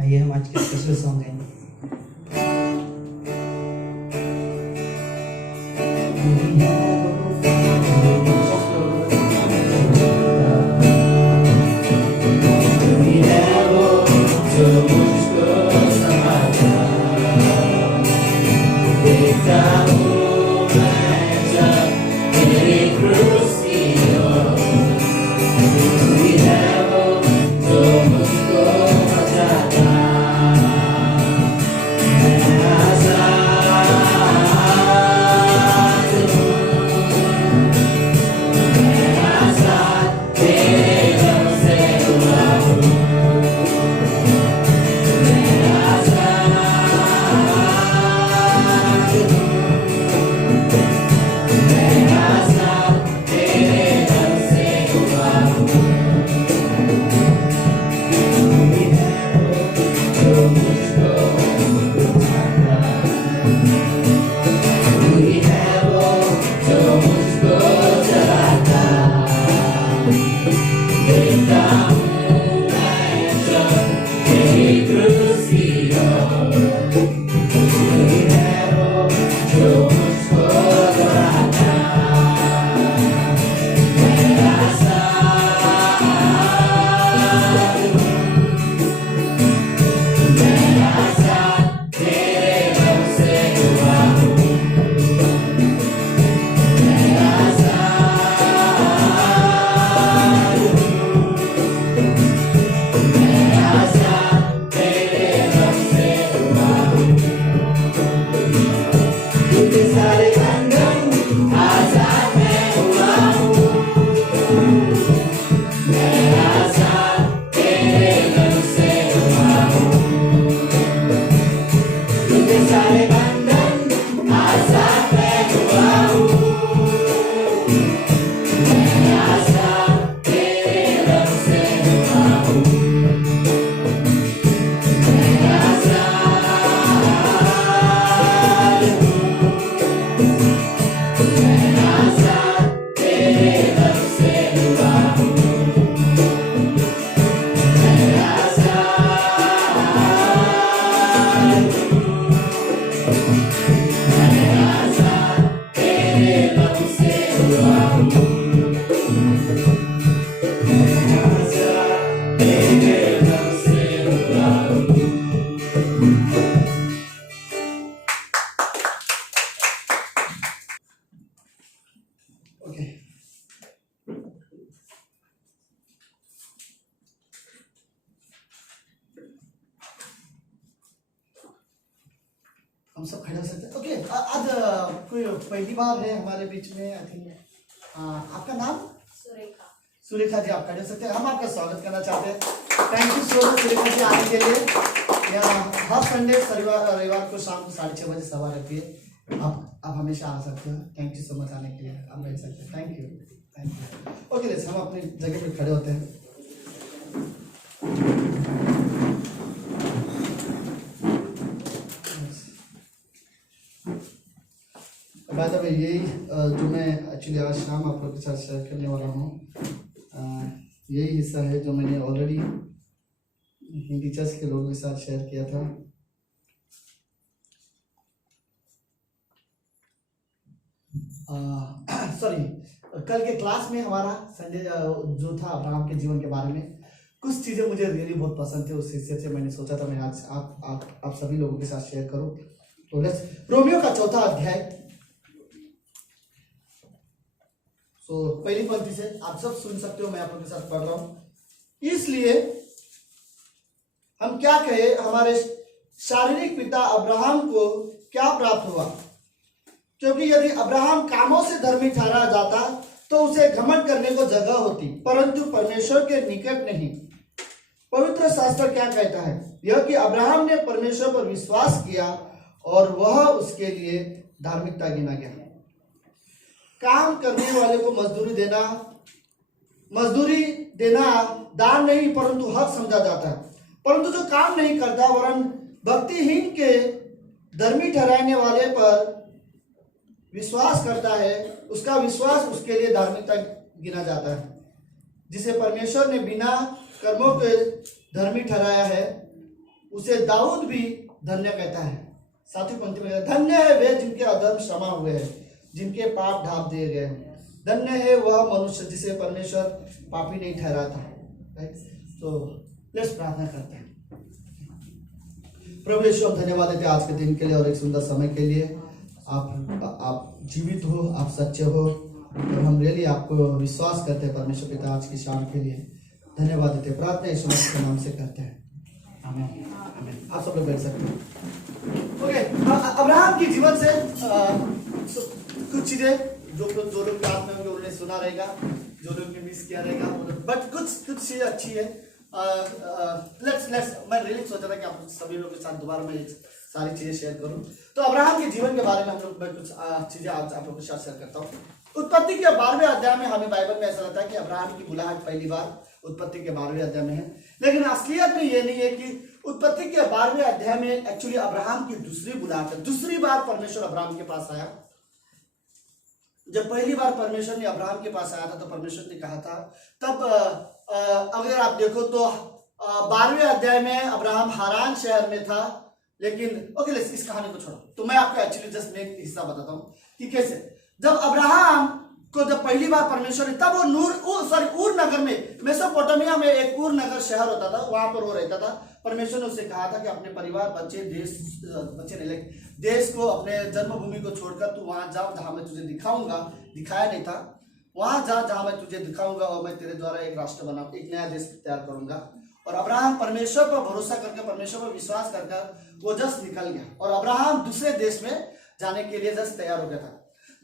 आइए हम आज के स्पेशल सॉन्ग गाएंगे। हम सब खड़े हो सकते हैं। ओके, आज कोई पहली बार है हमारे बीच में। आई थिंक आपका नाम सुरेखा। सुरेखा जी, आप खड़े हो सकते हैं। हम आपका स्वागत करना चाहते हैं। Thank you so much Surekha ji आने के लिए। यहाँ हर संडे रविवार को शाम को 6:30 बजे सभा रहती है। आप हमेशा आ सकते हो। थैंक यू सो मच आने के लिए। आप बैठ सकते हैं। Thank you. ओके, हम अपनी जगह पे खड़े होते हैं। बाय द वे, यही जो मैं एक्चुअली आज शाम आप लोग के साथ शेयर करने वाला हूँ, यही हिस्सा है जो मैंने ऑलरेडी हिंदी चर्च के लोगों के साथ शेयर किया था। सॉरी, कल के क्लास में हमारा संडे जो था अब्राहम के जीवन के बारे में, कुछ चीज़ें मुझे रियली बहुत पसंद थे। उस हिस्से से मैंने सोचा था मैं आज आप सभी लोगों के साथ शेयर करूँ। तो रोमियो का 4था अध्याय। तो पहली पंक्ति से आप सब सुन सकते हो, मैं आप लोगों के साथ पढ़ रहा हूं। इसलिए हम क्या कहे, हमारे शारीरिक पिता अब्राहम को क्या प्राप्त हुआ? क्योंकि यदि अब्राहम कामों से धर्मी ठहरा जाता तो उसे घमंड करने को जगह होती, परंतु परमेश्वर के निकट नहीं। पवित्र शास्त्र क्या कहता है? यह कि अब्राहम ने परमेश्वर पर विश्वास किया और वह उसके लिए धार्मिकता गिना गया। काम करने वाले को मजदूरी देना दान नहीं परंतु हक समझा जाता है। परंतु जो काम नहीं करता वरन भक्तिहीन के धर्मी ठहराने वाले पर विश्वास करता है, उसका विश्वास उसके लिए धार्मिकता गिना जाता है। जिसे परमेश्वर ने बिना कर्मों के धर्मी ठहराया है, उसे दाऊद भी धन्य कहता है। सातवीं पंक्ति में धन्य है वे जिनके अधर्म क्षमा हुए हैं, जिनके पाप ढांप दिए गए हैं। धन्य है वह मनुष्य जिसे परमेश्वर पापी नहीं ठहराता। तो लेट्स प्रार्थना करते हैं। प्रभु यीशु, हम धन्यवाद देते हैं आज के दिन के लिए और एक सुंदर समय के लिए। आप जीवित हो, आप सच्चे हो, और हम रियली आपको विश्वास करते हैं परमेश्वर पिता आज की शाम के लिए धन्यवाद देते हैं। प्रार्थना यीशु मसीह के नाम से करते हैं, आमीन आमीन। आप सब लोग बैठ सकते हैं। ओके, अब्राहम की जीवन से कुछ चीजें जो लोग क्लास में होंगे उन्होंने सुना रहेगा, जो लोग ने मिस किया रहेगा, बट कुछ चीजें अच्छी है। लेट्स मैं रियली सोचा था कि आप सभी लोगों के साथ दोबारा मैं सारी चीजें शेयर करूं। तो अब्राहम के जीवन के बारे में हम लोग मैं कुछ चीजें आप लोगों के साथ शेयर करता हूं। उत्पत्ति के 12वें अध्याय में हमें बाइबल में ऐसा लगता है कि अब्राहम की बुलाहट पहली बार उत्पत्ति के 12वें अध्याय में है, लेकिन असलियत में ये नहीं है कि उत्पत्ति के 12वें अध्याय में एक्चुअली अब्राहम की दूसरी बुलाहट है। दूसरी बार परमेश्वर अब्राहम के पास आया। जब पहली बार परमेश्वर ने अब्राहम के पास आया था तो परमेश्वर ने कहा था, तब अगर आप देखो तो 12वें अध्याय में अब्राहम हारान शहर में था। लेकिन ओके, इस कहानी को छोड़ो, तो मैं आपको एक्चुअली जस्ट मेन हिस्सा बताता हूँ कि कैसे जब अब्राहम को जब पहली बार परमेश्वर ने, तब वो ऊर नगर में, मेसोपोटामिया में एक ऊर नगर शहर होता था, वहां पर वो रहता था। परमेश्वर ने उससे कहा था कि अपने परिवार, देश को, अपने जन्मभूमि को छोड़कर तू वहां जा जहां मैं तुझे दिखाऊंगा। दिखाया नहीं था, वहां जा जहां मैं तुझे दिखाऊंगा और मैं तेरे द्वारा एक राष्ट्र बनाऊं, एक नया देश तैयार करूंगा। और अब्राहम परमेश्वर पर भरोसा करके, परमेश्वर पर विश्वास करके वो जस्ट निकल गया और अब्राहम दूसरे देश में जाने के लिए जस्ट तैयार हो गया था।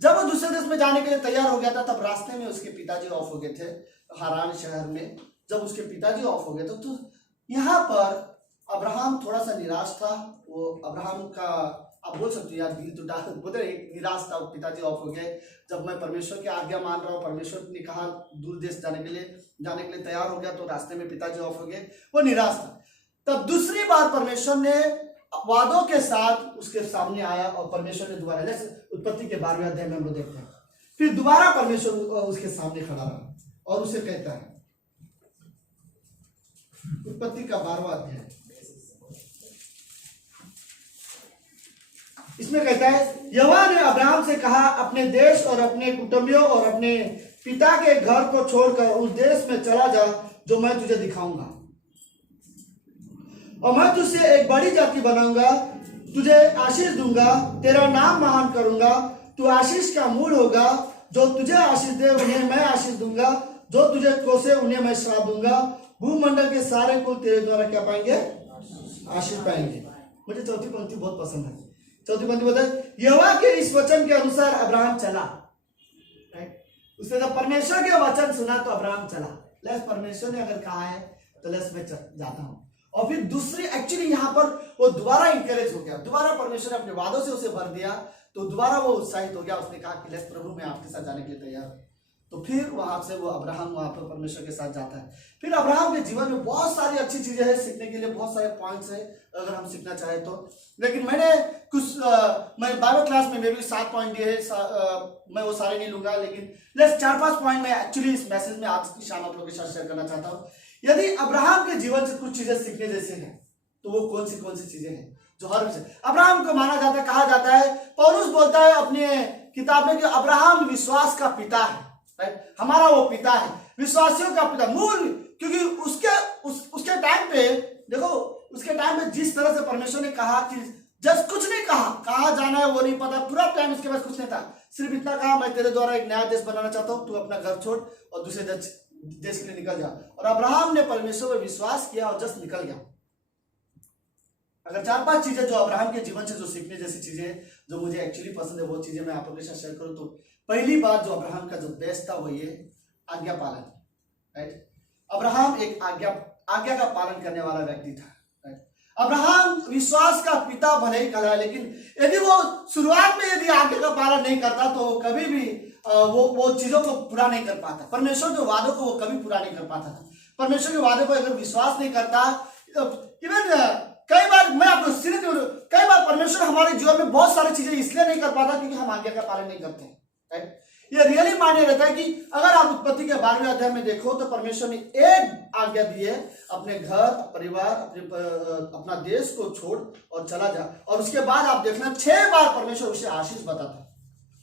जब वो दूसरे देश में जाने के लिए तैयार हो गया था, तब रास्ते में उसके पिताजी ऑफ हो गए थे हारान शहर में। जब उसके पिताजी ऑफ हो गए तो यहाँ पर अब्राहम थोड़ा सा निराश था। वो अब्राहम का, आप बोल सकते हो यार, दिल टूटा, बोलते एक निराश था। पिताजी ऑफ हो गए, जब मैं परमेश्वर की आज्ञा मान रहा हूँ, परमेश्वर ने कहा दूर देश जाने के लिए तैयार हो गया, तो रास्ते में पिताजी ऑफ हो गए, वो निराश था। तब दूसरी बार परमेश्वर ने वादों के साथ उसके सामने आया और परमेश्वर ने दोबारा, जैसे उत्पत्ति के 12वें अध्याय में हम लोग देखते हैं, फिर दोबारा परमेश्वर उसके सामने खड़ा रहा और उसे कहता है, उत्पत्ति का 12वां अध्याय, इसमें कहता है, यहोवा ने अब्राहम से कहा, अपने देश और अपने कुटुंबियों और अपने पिता के घर को छोड़कर उस देश में चला जा जो मैं तुझे दिखाऊंगा, और मैं तुझसे एक बड़ी जाति बनाऊंगा, तुझे आशीष दूंगा, तेरा नाम महान करूंगा, तू आशीष का मूल होगा। जो तुझे आशीष दे उन्हें मैं आशीष दूंगा, जो तुझे कोसे उन्हें मैं श्राप दूंगा। भूमंडल के सारे कुल तेरे द्वारा क्या पाएंगे? आशीष पाएंगे। मुझे चौथी पंक्ति बहुत पसंद है। चौथी पंक्ति बताए, यहोवा के इस वचन के अनुसार अब्राहम चला। उसने जब परमेश्वर के वचन सुना तो अब्राहम चला। लेस परमेश्वर ने अगर कहा है तो लेस मैं जाता हूं। और फिर दूसरी, एक्चुअली यहाँ पर वो दोबारा इंकरेज हो गया, दोबारा परमेश्वर ने अपने वादों से उसे भर दिया, तो दोबारा वो उत्साहित हो गया। उसने कहा कि लेस प्रभु मैं आपके साथ जाने के लिए तैयार हूं। तो फिर वहां से वो अब्राहम वहां पर परमेश्वर के साथ जाता है। फिर अब्राहम के जीवन में बहुत सारी अच्छी चीजें हैं सीखने के लिए, बहुत सारे पॉइंट्स है अगर हम सीखना चाहे तो। लेकिन मैंने कुछ मैं बाइबल क्लास में भी 7 पॉइंट दिए हैं, मैं वो सारे नहीं लूंगा, लेकिन लेट्स 4-5 पॉइंट मैं एक्चुअली इस मैसेज में आज की शाम आप लोगों के साथ शेयर करना चाहता हूँ। यदि अब्राहम के जीवन से कुछ चीजें सीखने जैसे हैं तो वो कौन सी चीजें हैं जो हर विषय अब्राहम को माना जाता है, कहा जाता है, पौलुस बोलता है अपने किताब में कि अब्राहम विश्वास का पिता है, राइट? हमारा वो पिता है, विश्वासियों का पिता, मूल। क्योंकि उसके टाइम पे देखो, उसके टाइम पे जिस तरह से परमेश्वर ने कहा कि जस्ट कुछ नहीं कहा, कहाँ जाना है वो नहीं पता, पूरा टाइम उसके पास कुछ नहीं था, सिर्फ इतना कहा, मैं तेरे द्वारा एक नया देश बनाना चाहता हूँ, तू अपना घर छोड़ और दूसरे देश के लिए निकल जा। और अब्राहम ने परमेश्वर पर विश्वास किया और जस्ट निकल गया। अगर 4-5 चीजें जो अब्राहम के जीवन से जो सीखने जैसी चीजें जो मुझे एक्चुअली पसंद है, वो चीजें मैं आप लोगों के साथ शेयर करूं तो पहली बात जो अब्राहम का जो बेस्ट था वो ये आज्ञा पालन, राइट? अब्राहम एक आज्ञा का पालन करने वाला व्यक्ति था, राइट? अब्राहम विश्वास का पिता भले ही कहलाया, लेकिन यदि वो शुरुआत में यदि आज्ञा का पालन नहीं करता तो वो कभी भी वो चीजों को पूरा नहीं कर पाता। परमेश्वर के वादों को वो कभी पूरा नहीं कर पाता था। परमेश्वर के वादों पर अगर विश्वास नहीं करता, इवन कई बार मैं आपको कई बार परमेश्वर हमारे जीवन में बहुत सारी चीजें इसलिए नहीं कर पाता क्योंकि हम आज्ञा का पालन नहीं करते हैं, राइट? ये रियली मान्य रहता है कि अगर आप उत्पत्ति के 12वें अध्याय में देखो तो परमेश्वर ने एक आज्ञा दी है, अपने घर, परिवार, अपना देश को छोड़ और चला जा। और उसके बाद आप देखना 6 बार परमेश्वर उसे आशीष बताता,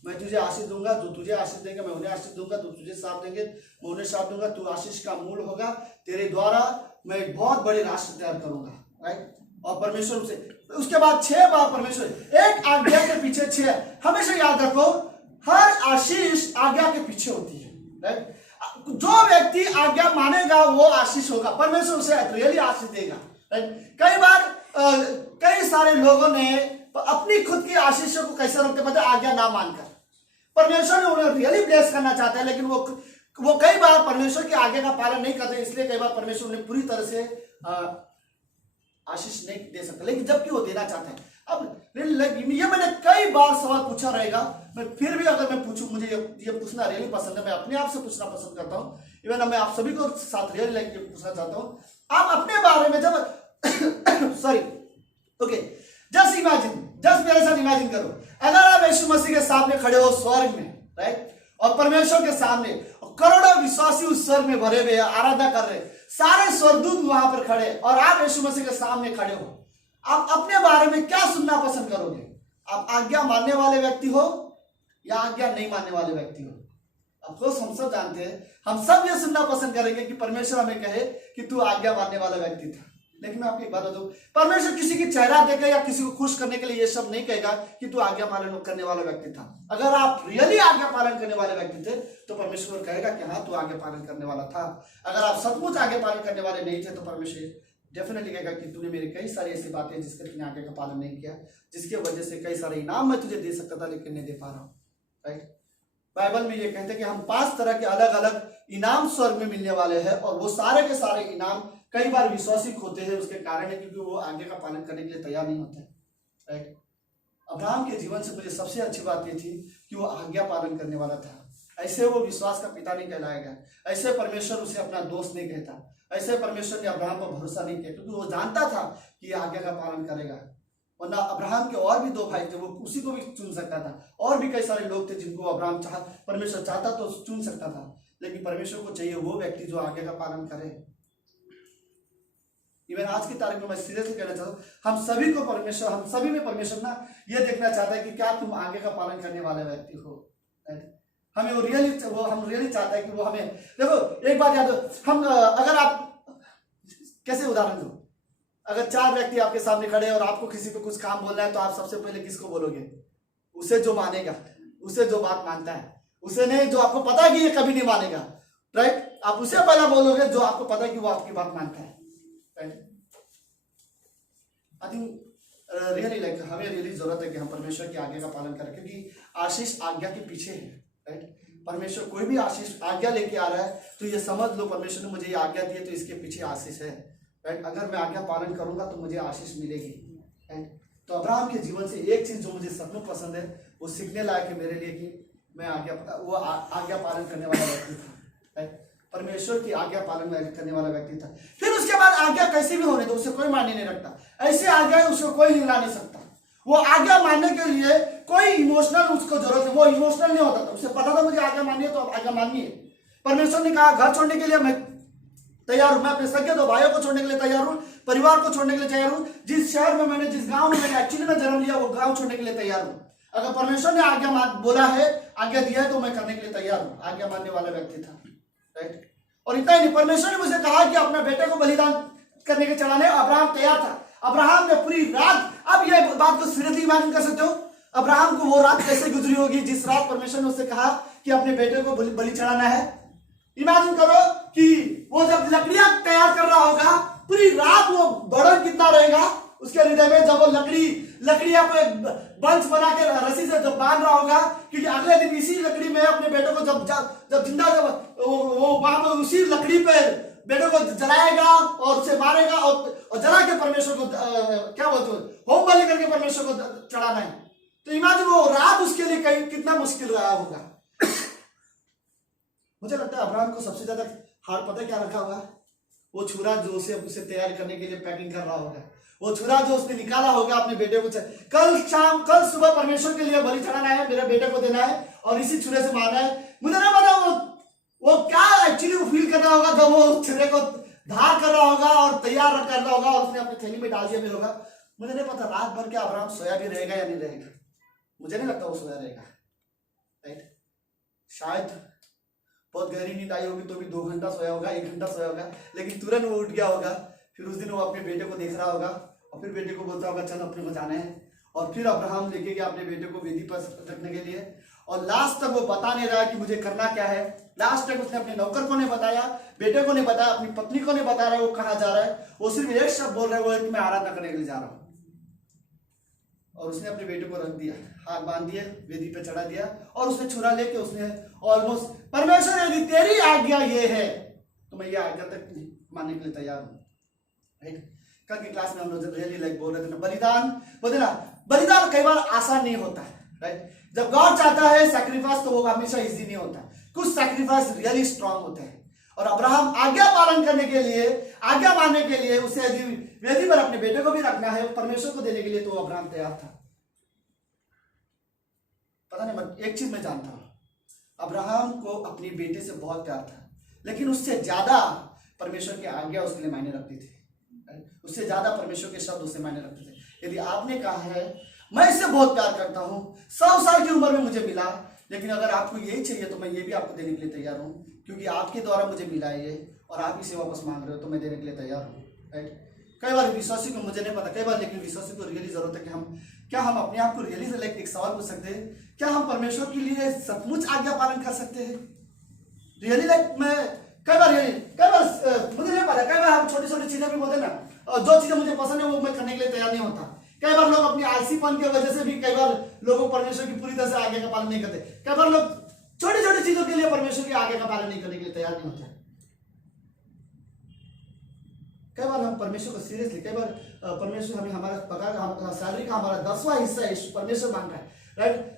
मैं तुझे आशीष दूंगा, तू तुझे आशीष देंगे, मैं उन्हें आशीष दूंगा, तू तुझे साथ देंगे, मैं उन्हें साथ दूंगा, तू आशीष का मूल होगा, तेरे द्वारा मैं एक बहुत बड़ी राष्ट्र तैयार करूंगा, राइट। और परमेश्वर उसे उसके बाद 6 बार परमेश्वर, एक आज्ञा के पीछे 6। हमेशा याद रखो, हर आशीष आज्ञा के पीछे होती है, राइट। जो व्यक्ति आज्ञा मानेगा वो आशीष होगा, परमेश्वर उसे रियली आशीष देगा, राइट। कई बार कई सारे लोगों ने अपनी खुद की आशीषों को कैसे रोकते पता, आज्ञा ना मानकर। परमेश्वर ने उन्हें रियली ब्लेस करना चाहता है, लेकिन वो कई बार परमेश्वर की आज्ञा का पालन नहीं करते, इसलिए कई बार परमेश्वर उन्हें पूरी तरह से आशीष नहीं दे सकता, लेकिन जबकि वो देना चाहता है। अब ये मैंने कई बार सवाल पूछा रहेगा, मैं फिर भी अगर मैं पूछूं, मुझे ये पूछना रियली पसंद है, मैं अपने आप से पूछना पसंद करता हूँ, इवन मैं आप सभी को साथ रियली लाइक पूछना चाहता हूँ। आप अपने बारे में जब सॉरी ओके जस्ट मेरे साथ इमेजिन करो, अगर आप यीशु मसीह के सामने खड़े हो स्वर्ग में, राइट, और परमेश्वर के सामने करोड़ों विश्वासी उस स्वर्ग में भरे हुए आराधना कर रहे, सारे स्वर्गदूत वहां पर खड़े, और आप यीशु मसीह के सामने खड़े हो, आप अपने बारे में क्या सुनना पसंद करोगे? आप आज्ञा मानने वाले व्यक्ति हो या आज्ञा नहीं मानने वाले व्यक्ति हो? अफकोर्स हम सब जानते हैं, हम सब ये सुनना पसंद करेंगे कि परमेश्वर हमें कहे कि तू आज्ञा मानने वाला व्यक्ति था। लेकिन मैं आपको एक बात बताऊं, परमेश्वर किसी की चेहरा देकर या किसी को खुश करने के लिए ये सब नहीं कहेगा कि तू आज्ञा पालन करने वाला व्यक्ति था। अगर आप रियली आज्ञा पालन करने वाले व्यक्ति थे तो परमेश्वर कहेगा कि हाँ तू आज्ञा पालन करने वाला था। अगर आप सचमुच आज्ञा पालन करने वाले नहीं थे तो परमेश्वर डेफिनेटली कहेगा कि तूने मेरी कई सारी ऐसी बातें जिसके तूने आज्ञा का पालन नहीं किया, जिसकी वजह से कई सारे इनाम मैं तुझे दे सकता था लेकिन नहीं दे पा रहा हूँ, राइट। बाइबल में ये कहते हैं कि हम 5 तरह के अलग अलग इनाम स्वर्ग में मिलने वाले हैं, और वो सारे के सारे इनाम कई बार विश्वासी होते हैं। उसके कारण है क्योंकि वो आज्ञा का पालन करने के लिए तैयार नहीं होते, राइट। अब्राहम के जीवन से मुझे सबसे अच्छी बात ये थी कि वो आज्ञा पालन करने वाला था। ऐसे वो विश्वास का पिता नहीं कहलाया गया, ऐसे परमेश्वर उसे अपना दोस्त नहीं कहता, ऐसे परमेश्वर ने अब्राहम पर भरोसा नहीं किया, क्योंकि वो जानता था कि ये आज्ञा का पालन करेगा। वरना अब्राहम के और भी 2 भाई थे, वो उसी को भी चुन सकता था, और भी कई सारे लोग थे जिनको अब्राहम परमेश्वर चाहता तो चुन सकता था, लेकिन परमेश्वर को चाहिए वो व्यक्ति जो आज्ञा का पालन करे। इवन आज की तारीख में मैं सीरियसली कहना चाहता हूँ, हम सभी में परमेश्वर ना ये देखना चाहता है कि क्या तुम आज्ञा का पालन करने वाले व्यक्ति हो। हम रियली चाहता है कि वो हमें देखो। एक बात याद हो, हम अगर आप कैसे उदाहरण दो, अगर 4 व्यक्ति आपके सामने खड़े हैं और आपको किसी पे कुछ काम बोलना है तो आप सबसे पहले किसको बोलोगे? उसे जो मानेगा, उसे जो बात मानता है, उसे नहीं जो आपको पता है कि ये कभी नहीं मानेगा, राइट। आप उसे पहला बोलोगे जो आपको पता है कि वो आपकी बात मानता है, right. I think really like हमें रियली जरूरत है कि हम परमेश्वर की आज्ञा का पालन करें, क्योंकि आशीष आज्ञा के पीछे है, राइट। परमेश्वर कोई भी आशीष आज्ञा लेके आ रहा है तो ये समझ लो परमेश्वर ने मुझे ये आज्ञा दी है तो इसके पीछे आशीष है, राइट। अगर मैं आज्ञा पालन करूंगा तो मुझे आशीष मिलेगी, राइट। तो अब्राहम के जीवन से एक चीज जो मुझे सचमुच पसंद है, वो सीखने लायक है मेरे लिए कि मैं आज्ञा पालन करने वाला व्यक्ति था, राइट। परमेश्वर की आज्ञा पालन करने वाला व्यक्ति था। फिर उसके बाद आज्ञा कैसी भी होने तो उसे कोई मायने नहीं रखता, ऐसी आज्ञा उसको कोई हिला नहीं सकता। वो आज्ञा मानने के लिए कोई इमोशनल उसको जरूरत है, वो इमोशनल नहीं होता था, उसे पता था मुझे आज्ञा माननी है तो आज्ञा माननी है। परमेश्वर ने कहा घर छोड़ने के लिए मैं तैयार हूं, मैं अपने सगे 2 भाइयों को छोड़ने के लिए तैयार हूं, परिवार को छोड़ने के लिए तैयार हूं, जिस शहर में मैंने जिस गांव में मैंने एक्चुअली में जन्म लिया वो गांव छोड़ने के लिए तैयार हूं। अगर परमेश्वर ने आज्ञा बोला है, आज्ञा दिया है तो मैं करने के लिए तैयार हूं। आज्ञा मानने वाला व्यक्ति था, राइट। और इतना ही नहीं, परमेश्वर ने मुझे कहा कि अपने बेटे को बलिदान करने के चढ़ाने, अब्राहम तैयार था। अब्राहम ने पूरी रात, अब ये बात को सीरियसली इमेजिन कर सकते हो अब्राहम को वो रात कैसे गुजरी होगी जिस रात परमेश्वर ने उससे कहा कि अपने बेटे को बलि चढ़ाना है। इमेजिन करो कि वो जब लकड़ियां तैयार कर रहा होगा, पूरी रात वो बर्डन कितना रहेगा उसके हृदय में, जब वो लकड़ियां को एक बंच बना के रस्सी से जब बांध रहा होगा, क्योंकि अगले दिन इसी लकड़ी में अपने बेटे को जब जिंदा वो वहां पर उसी लकड़ी पे बेटे को जलाएगा और उसे मारेगा और जला के परमेश्वर को क्या बोलते होम बलि करके परमेश्वर को चढ़ाना है। तो इमेजिन वो रात उसके लिए कहीं कितना मुश्किल रहा होगा। मुझे लगता है अब्राहम को सबसे ज्यादा हार्ड पता क्या रखा होगा? वो छुरा जो उसे तैयार करने के लिए पैकिंग कर रहा होगा, वो छुरा जो उसने निकाला होगा अपने बेटे को, कल सुबह परमेश्वर के लिए बलि चढ़ाना है, मेरे बेटे को देना है और इसी छुरे से मारना है। मुझे नहीं पता वो क्या एक्चुअली वो फील कर रहा होगा जब वो छुरे को धार कर रहा होगा और तैयार कर रहा होगा और उसने अपनी थैली में डाल दिया भी होगा। मुझे नहीं पता रात भर के अब्राहम सोया भी रहेगा या नहीं रहेगा, मुझे नहीं लगता वो सोया रहेगा, राइट। शायद बहुत गहरी नींद आई होगी तो भी 2 घंटा सोया होगा, 1 घंटा सोया होगा, लेकिन तुरंत वो उठ गया होगा। फिर उस दिन वो अपने बेटे को देख रहा होगा और फिर बेटे को बोलता होगा चल अपने को जाना है, और फिर अब्राहम लेके गया अपने बेटे को वेदी पर रखने के लिए, और लास्ट तक वो बता नहीं रहा कि मुझे करना क्या है। लास्ट तक उसने अपने नौकर को नहीं बताया, बेटे को नहीं बताया, अपनी पत्नी को नहीं बता रहा है वो कहाँ जा रहा है। वो सिर्फ एक शब्द बोल रहा है, वो है कि मैं आराधना करने के लिए जा रहा हूँ। और उसने अपने बेटे को रख दिया, हाथ बांध दिए, वेदी पे चढ़ा दिया और उसने छुरा लेके उसने ऑलमोस्ट, परमेश्वर यदि तेरी आज्ञा ये है तो मैं ये आज्ञा तक मानने के लिए तैयार हूँ, राइट। कल की क्लास में हम लोग रियली लाइक बोल रहे थे ना, बलिदान बोलते ना, बलिदान कई बार आसान नहीं होता, राइट। जब गॉड चाहता है सैक्रिफाइस तो वो हमेशा इजी नहीं होता, कुछ सैक्रिफाइस रियली स्ट्रांग होते हैं। और अब्राहम आज्ञा पालन करने के लिए, आज्ञा मानने के लिए, उसे यदि वेदी पर अपने बेटे को भी रखना है, परमेश्वर को देने के लिए, तो अब्राहम तैयार था। पता नहीं, एक चीज मैं जानता हूं, अब्राहम को अपने बेटे से बहुत प्यार था, लेकिन उससे ज्यादा परमेश्वर की आज्ञा उसके लिए मायने रखती थी, उससे ज्यादा परमेश्वर के शब्द उससे मायने रखते थे। यदि आपने कहा है मैं इससे बहुत प्यार करता हूं, 100 साल की उम्र में मुझे मिला, लेकिन अगर आपको यही चाहिए तो मैं ये भी आपको देने के लिए तैयार हूं, क्योंकि आपके द्वारा मुझे मिला है ये, और आप इसे वापस मांग रहे हो तो मैं देने के लिए तैयार हूँ, राइट। कई बार विश्वासी को, मुझे नहीं पता कई बार, लेकिन विश्वासी को रियली जरूरत है कि हम अपने आप को रियली लाइक एक सवाल पूछ सकते हैं, क्या हम परमेश्वर के लिए सचमुच आज्ञा पालन कर सकते हैं? रियली लाइक मैं कई बार मुझे नहीं पता, कई बार हम छोटी छोटी चीजें भी बोलते ना, जो चीजें मुझे पसंद है वो मैं करने के लिए तैयार नहीं होता। कई बार लोग अपनी आलसीपन की वजह से भी कई बार लोगों परमेश्वर की पूरी तरह से आज्ञा का पालन नहीं करते। कई बार लोग छोटी छोटी चीजों के लिए परमेश्वर की आज्ञा का पालन नहीं करने के लिए तैयार नहीं होते। कई बार हम परमेश्वर को सीरियसली, कई बार परमेश्वर हमें हमारा पगार सैलरी का हमारा 10वां हिस्सा परमेश्वर मांग रहा है, राइट।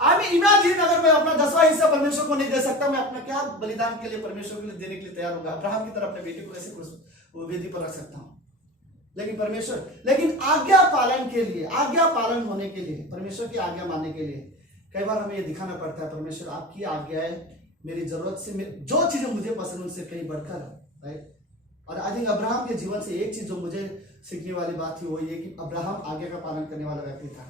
आई इमेजिन अगर मैं अपना 10वां हिस्सा परमेश्वर को नहीं दे सकता, मैं अपना क्या बलिदान के लिए परमेश्वर के लिए देने के लिए तैयार होगा? अब्राहम की तरह अपने बेटे को कैसे वेदी पर रख सकता हूँ? लेकिन आज्ञा पालन के लिए, आज्ञा पालन होने के लिए, परमेश्वर की आज्ञा मानने के लिए कई बार हमें ये दिखाना पड़ता है, परमेश्वर आपकी आज्ञा है मेरी जरूरत से, जो चीजें मुझे पसंद उनसे कहीं बढ़कर, राइट। और आई थिंक अब्राहम के जीवन से एक चीज जो मुझे सीखने वाली बात थी वो ये कि अब्राहम आज्ञा का पालन करने वाला व्यक्ति था,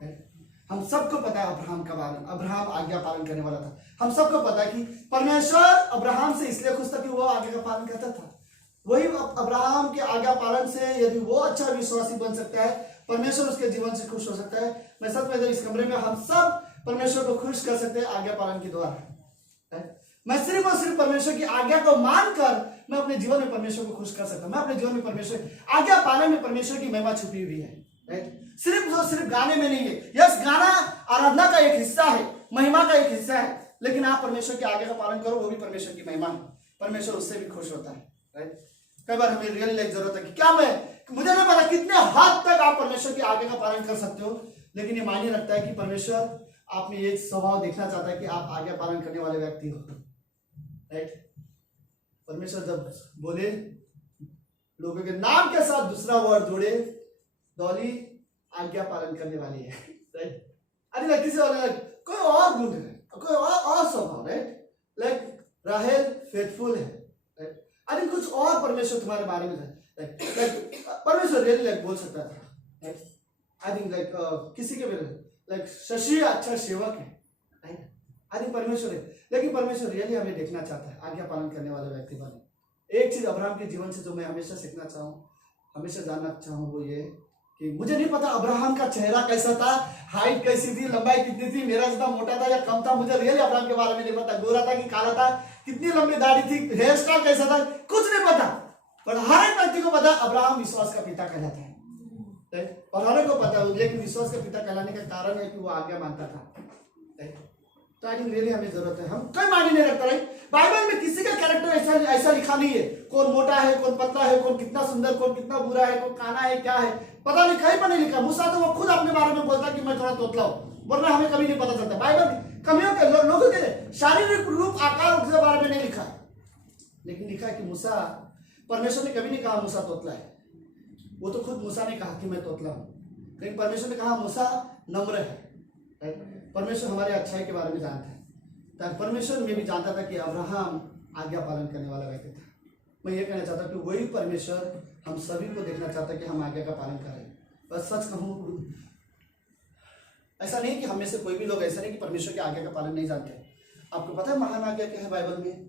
राइट। हम सबको पता है अब्राहम आज्ञा पालन करने वाला था। हम सबको पता है कि परमेश्वर अब्राहम से इसलिए खुश था कि वो आज्ञा का पालन करता था। वही अब्राहम के आज्ञा पालन से यदि वो अच्छा विश्वासी बन सकता है, परमेश्वर उसके जीवन से खुश हो सकता है। मैं सच में इस कमरे में हम सब परमेश्वर को खुश कर सकते हैं आज्ञा पालन के द्वारा। मैं सिर्फ और सिर्फ परमेश्वर की आज्ञा को मानकर मैं अपने जीवन में परमेश्वर को खुश कर सकता हूं। मैं अपने जीवन में परमेश्वर आज्ञा पालन में परमेश्वर की महिमा छुपी हुई है, राइट। सिर्फ गाने में नहीं है। यस, गाना आराधना का एक हिस्सा है, महिमा का एक हिस्सा है, लेकिन आप परमेश्वर की आज्ञा का पालन करो, वो भी परमेश्वर की महिमा है। परमेश्वर उससे भी खुश होता है, राइट। कई बार हमें रियली लाइक जरूरत है कि क्या मुझे नहीं पता कितने हद तक आप परमेश्वर की आज्ञा का पालन कर सकते हो, लेकिन ये मायने रखता है कि परमेश्वर आप में एक स्वभाव देखना चाहता है कि आप आज्ञा पालन करने वाले व्यक्ति हो, राइट। परमेश्वर जब बोले लोगों के नाम के साथ दूसरा वर्ड जोड़े, डॉली आज्ञा पालन करने वाली है, राइट। अरे किसी वाले कोई और गुण है, कोई और स्वभाव, राइट। लाइक राहेल फेथफुल है, राइट। अरे कुछ और परमेश्वर तुम्हारे बारे में है, लाइक परमेश्वर रियली लाइक बोल सकता था, राइट। आई थिंक लाइक किसी के भी लाइक शशि अच्छा सेवक है, राइट। आई थिंक परमेश्वर है, लेकिन परमेश्वर रियली हमें देखना चाहता है आज्ञा पालन करने वाले व्यक्ति बने। एक चीज अब्राहम के जीवन से जो मैं हमेशा सीखना चाहूँ, हमेशा जानना चाहूँ, वो ये कि मुझे नहीं पता अब्राहम का चेहरा कैसा था, हाइट कैसी थी, लंबाई कितनी थी, मेरा जितना मोटा था या कम था, मुझे रियली अब्राहम के बारे में नहीं पता। गोरा था कि काला था, कितनी लंबी दाढ़ी थी, हेयर स्टाइल कैसा था, कुछ नहीं पता। पर हर एक व्यक्ति को पता अब्राहम विश्वास का पिता कहलाता है, और हर एक को पता है, लेकिन विश्वास का पिता कहलाने का कारण है कि वो आज्ञा मानता था। तो आई थिंक रियली हमें जरूरत है, हम कोई मायने नहीं रखता, राइट। बाइबल में किसी का कैरेक्टर ऐसा लिखा नहीं है, कौन मोटा है, कौन पतला है, कौन कितना सुंदर, कौन कितना बुरा है, कौन काना है, क्या है, पता नहीं, कहीं पर नहीं लिखा। मूसा तो वो खुद अपने बारे में बोलता कि मैं थोड़ा तोतला हूं, वरना हमें कभी नहीं पता चलता। बाइबल कमियों के लोगों के शारीरिक रूप आकार के बारे में नहीं लिखा, लेकिन लिखा है कि मूसा परमेश्वर ने कभी नहीं कहा मूसा तोतला है। वो तो खुद मूसा ने कहा कि मैं तोतला हूँ, लेकिन परमेश्वर ने कहा मूसा नम्र है। परमेश्वर हमारे अच्छाई के बारे में जानता है। तो परमेश्वर में भी जानता था कि अब्राहम आज्ञा पालन करने वाला व्यक्ति था। मैं ये कहना चाहता हूँ कि वही परमेश्वर हम सभी को देखना चाहता है कि हम आज्ञा का पालन करें। बस सच कहूँ, ऐसा नहीं कि हमें से कोई भी लोग ऐसा नहीं कि परमेश्वर की आज्ञा का पालन नहीं जानते। आपको पता है महान आज्ञा क्या है बाइबल में?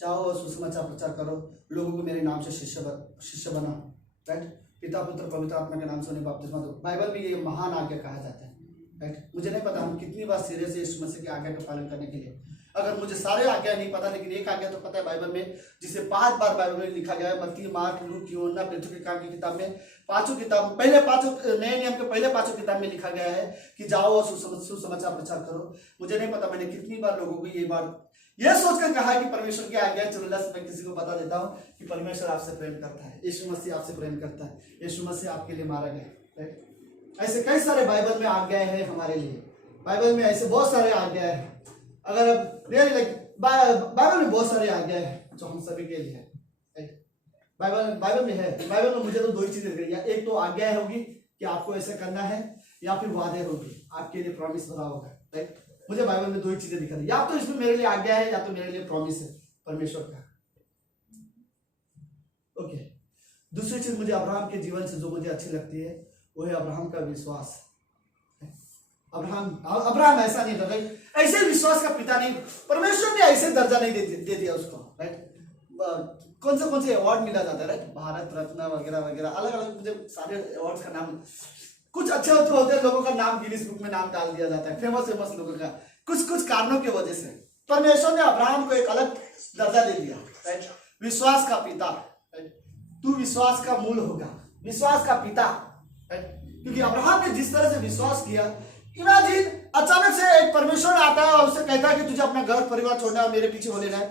जाओ और सुसमाचार प्रचार करो, लोगों को मेरे नाम से शिष्य बनाओ, राइट? पिता पुत्र पवित्र आत्मा के नाम से उन्हें बपतिस्मा दो। बाइबल में ये महान आज्ञा कहा जाता है, राइट? मुझे नहीं पता हम कितनी बार सीरियस है यीशु मसीह की आज्ञा का पालन करने के लिए। अगर मुझे सारे आज्ञा नहीं पता, लेकिन एक आज्ञा तो पता है बाइबल में, जिसे 5 बार बाइबल में लिखा गया है। मत्ती, मार्क, लूक, यूहन्ना, प्रेरितों के काम की किताब में, पांचों किताब, पहले 5 नए नियम के पहले 5 किताब में लिखा गया है कि जाओ और सुसमाचार प्रचार करो। मुझे नहीं पता मैंने कितनी बार लोगों को ये बात यह सोचकर कहा कि परमेश्वर की आज्ञा चुनला से मैं किसी को बता देता हूँ कि परमेश्वर आपसे प्रेम करता है, यीशु मसीह आपसे प्रेम करता है, यीशु मसीह आपके लिए मारा गया, राइट? ऐसे कई सारे बाइबल में आज्ञाएं हैं हमारे लिए। बाइबल में ऐसे बहुत सारे आज्ञाएं हैं। अगर अब रियली बाइबल में बहुत सारे आज्ञाएं हैं जो हम सभी के लिए है, राइट? बाइबल में है। बाइबल में मुझे तो 2 ही चीजें दिख रही है, एक तो आज्ञा होगी कि आपको ऐसा करना है, या फिर वादे होगी आपके लिए प्रॉमिस भरा होगा, राइट? मुझे बाइबल में 2 ही चीजें दिख रही है, या तो इसमें मेरे लिए आज्ञा है या तो मेरे लिए प्रॉमिस है परमेश्वर का। ओके, दूसरी चीज मुझे अब्राहम के जीवन से जो मुझे अच्छी लगती है वो है अब्राहम का विश्वास। अब्राहम ऐसा नहीं था, ऐसे विश्वास का पिता नहीं, परमेश्वर ने ऐसे दर्जा नहीं दे दिया उसको, राइट? कौन से अवार्ड मिला जाता है, राइट? भारत रत्न वगैरह वगैरह, अलग अलग मुझे सारे अवार्ड्स का नाम, कुछ अच्छे होते हैं लोगों का नाम गिनीज बुक में नाम डाल दिया जाता है, फेमस लोगों का, कुछ कारणों की वजह से परमेश्वर ने अब्राहम को एक अलग दर्जा दे दिया, राइट? विश्वास का पिता, राइट? तू विश्वास का मूल होगा, विश्वास का पिता, राइट? क्योंकि अब्राहम ने जिस तरह से विश्वास किया, इमेजिन अचानक से एक परमेश्वर आता है और उससे कहता है कि तुझे अपना घर परिवार छोड़ना है, मेरे पीछे हो लेना है।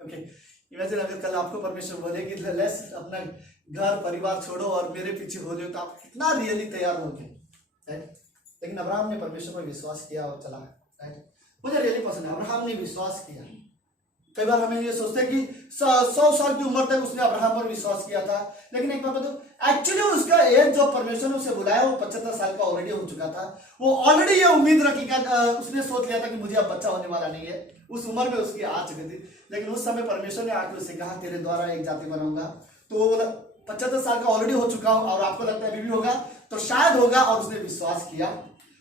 ओके, इमेजिन अगर कल आपको परमेश्वर बोले कि लेट्स अपना घर परिवार छोड़ो और मेरे पीछे हो जाओ, तो आप कितना रियली तैयार होगे, राइट? लेकिन अब्राहम ने परमेश्वर पर विश्वास किया और चला, राइट? मुझे रियली पसंद है, अब्राहम ने विश्वास किया। कई बार हमें ये सोचते हैं कि 100 साल की उम्र तक उसने अब्राहम पर विश्वास किया था, लेकिन एक बात बताओ, एक्चुअली उसका एज जो परमेश्वर ने उसे बुलाया वो 75 साल का ऑलरेडी हो चुका था। वो ऑलरेडी ये उम्मीद रखी, उसने सोच लिया था कि मुझे अब बच्चा होने वाला नहीं है, उस उम्र में उसकी आ चुकी थी। लेकिन उस समय परमेश्वर ने आके उसे कहा तेरे द्वारा एक जाति बनाऊंगा, तो वो बोला 75 साल का ऑलरेडी हो चुका हूं और आपको लगता है अभी भी होगा, तो शायद होगा, और उसने विश्वास किया।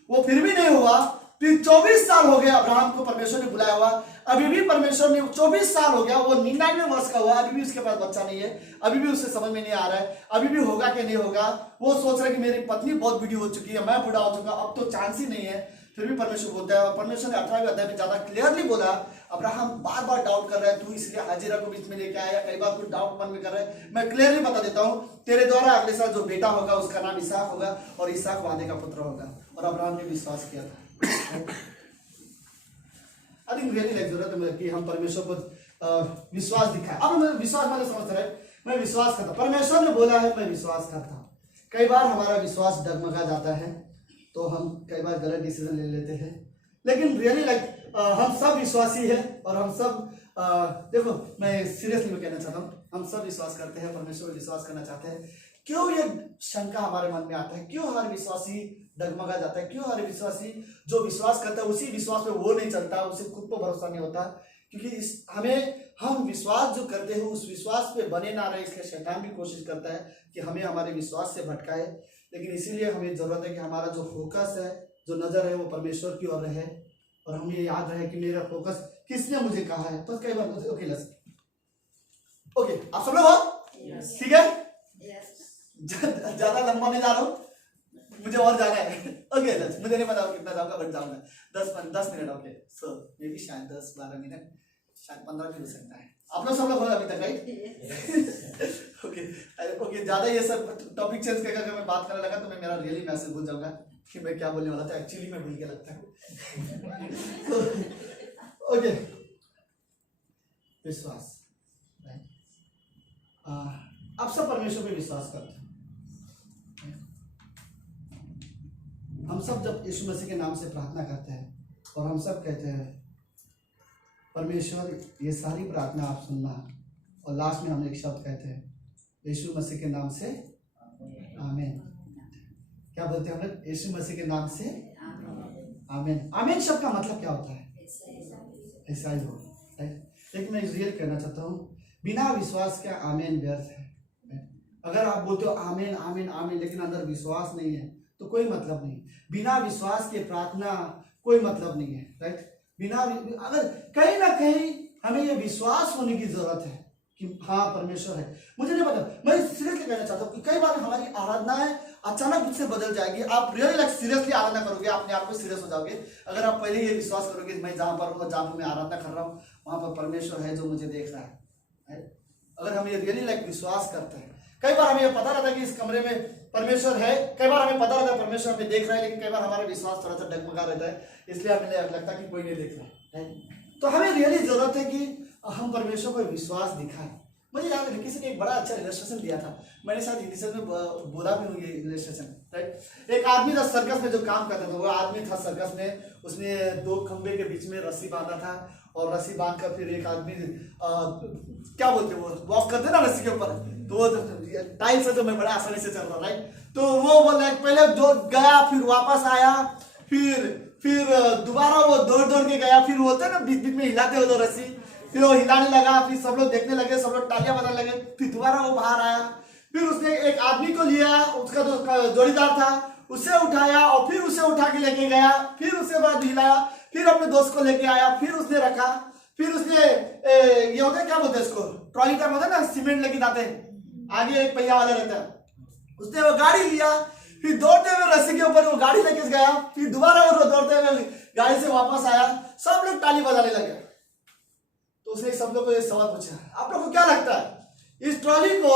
वो फिर भी नहीं हुआ, फिर 24 साल हो गए अब्राहम को परमेश्वर ने बुलाया हुआ, अभी भी परमेश्वर ने 24 साल हो गया, वो 99 वर्ष का हुआ, अभी भी उसके पास बच्चा नहीं है, अभी भी उसे समझ में नहीं आ रहा है अभी भी होगा कि नहीं होगा। वो सोच रहा है कि मेरी पत्नी बहुत बूढ़ी हो चुकी है, मैं बूढ़ा हो चुका, अब तो चांस ही नहीं है। फिर भी परमेश्वर बोलता है, परमेश्वर ने 18वें अध्याय में ज्यादा क्लियरली बोला, अब्राहम बार बार डाउट कर रहा है, तू इसलिए हाजिरा को बीच में लेके आया, कई बार कुछ डाउट मन में कर रहा है, मैं क्लियरली बता देता हूँ, तेरे द्वारा अगले साल जो बेटा होगा उसका नाम इसहाक होगा और इसहाक वादे का पुत्र होगा। और अब्राहम ने विश्वास किया था। आई थिंक रियली जरूरत है कि हम परमेश्वर पर विश्वास दिखाएं। अब मैं विश्वास वाले समझ रहे, मैं विश्वास करता, परमेश्वर ने बोला है मैं विश्वास करता हूँ। कई बार हमारा विश्वास डगमगा जाता है, तो हम कई बार गलत डिसीजन ले लेते हैं, लेकिन रियली हम सब विश्वासी है और हम सब देखो, मैं सीरियसली में कहना चाहता हूँ, हम सब विश्वास करते हैं, परमेश्वर पर विश्वास करना चाहते हैं। क्यों ये शंका हमारे मन में आता है, क्यों हर विश्वासी डगमगा जाता है, क्यों हर विश्वासी जो विश्वास करता है उसी विश्वास पे वो नहीं चलता, उसे खुद पर भरोसा नहीं होता? क्योंकि हम विश्वास जो करते हैं उस विश्वास पे बने ना रहे, इसलिए शैतान भी कोशिश करता है कि हमें हमारे विश्वास से भटकाए। लेकिन इसीलिए हमें जरूरत है कि हमारा जो फोकस है, जो नजर है, वो परमेश्वर की ओर रहे और हमें याद रहे कि मेरा फोकस किसने मुझे कहा है। तो कई बार ओके आप सब लोग हो, ठीक है? ज्यादा लंबा नहीं जा रहा हूँ, मुझे और जाना है। ओके मुझे नहीं पता कितना जाऊंगा, बट जाऊंगा 10 minute. Okay so may be शायद 10-12 मिनट, शायद 15 भी हो सकता है। आप लोग सब लोग हो अभी तक, राइट? ओके ज्यादा ये सब टॉपिक चेंज करके अगर मैं बात करने लगा तो मैं मेरा रियली मैसेज भूल जाऊंगा कि मैं क्या बोलने वाला था, एक्चुअली मैं भूल के लगता है। ओके विश्वास, आप सब परमेश्वर पे विश्वास करते हैं। हम सब जब यीशु मसीह के नाम से प्रार्थना करते हैं और हम सब कहते हैं परमेश्वर ये सारी प्रार्थना आप सुनना, और लास्ट में हम एक शब्द कहते हैं, यीशु मसीह के नाम से आमीन। क्या बोलते हैं हम लोग? यीशु मसीह के नाम से आमीन। आमीन शब्द का मतलब क्या होता है? ऐसा ही हो। लेकिन मैं रियल कहना चाहता हूँ, बिना विश्वास के आमीन व्यर्थ है। अगर आप बोलते हो आमीन आमीन आमीन लेकिन अंदर विश्वास नहीं है तो कोई मतलब नहीं। बिना विश्वास के प्रार्थना कोई मतलब नहीं है, राइट। बिना अगर कहीं ना कहीं हमें ये विश्वास होने की जरूरत है कि हाँ परमेश्वर है। मुझे नहीं पता, मैं सीरियसली कहना चाहता हूँ कि कई बार हमारी आराधनाएं अचानक मुझसे बदल जाएगी। आप रियली सीरियसली आराधना करोगे, अपने आप को सीरियस हो जाओगे अगर आप पहले ये विश्वास करोगे मैं जहाँ पर हूँ, जहाँ पर मैं आराधना कर रहा हूँ वहाँ पर परमेश्वर है जो मुझे देख रहा है। अगर हम ये रियली विश्वास करते हैं, कई बार हमें पता रहता है कि इस कमरे में परमेश्वर है, कई बार हमें पता रहता है परमेश्वर हमें देख रहा है, लेकिन कई बार हमारा विश्वास थोड़ा सा डगमगा रहता है, इसलिए हमें लगता है कि कोई नहीं देख रहा है। तो हमें रियली जरूरत है कि हम परमेश्वर को विश्वास दिखाएं। मुझे याद है किसी ने एक बड़ा अच्छा इलस्ट्रेशन दिया था, मैंने शायद हिंदी में बोला भी हूँ ये इलस्ट्रेशन, राइट। एक आदमी था सर्कस में जो काम करता था, वो आदमी था सर्कस में, उसने दो खंबे के बीच में रस्सी बांधा था और रस्सी बांध कर फिर एक आदमी क्या बोलते वो वॉक करते ना रस्सी के ऊपर, तो वो टाइल से तो मैं बड़ा आसानी से चल रहा, राइट। तो वो बोला पहले जो गया फिर वापस आया, फिर दोबारा वो दौड़ के गया, फिर वो होता है ना बीच बीच में हिलाते हो तो रस्सी, फिर वो हिलाने लगा, फिर सब लोग देखने लगे, सब लोग तालियां बजाने लगे, फिर दोबारा वो बाहर आया, फिर उसने एक आदमी को लिया, उसका जो जोड़ीदार था उसे उठाया और फिर उसे उठा के लेके गया, फिर उसे बाद हिलाया, फिर अपने दोस्त को लेके आया, फिर उसने रखा, फिर उसने ये होता है क्या बोलते हैं इसको, ट्रॉली टाइप होता है ना, सीमेंट लेके जाते हैं, आगे एक पहिया वाला रहता है, उसने वो गाड़ी लिया, फिर दौड़ते हुए रस्सी के ऊपर वो गाड़ी लेके गया, फिर दोबारा वो दौड़ते हुए गाड़ी से वापस आया, सब लोग ताली बजाने लगे। तो उसने सब लोग को ये सवाल पूछा, आप लोग को क्या लगता है इस ट्रॉली को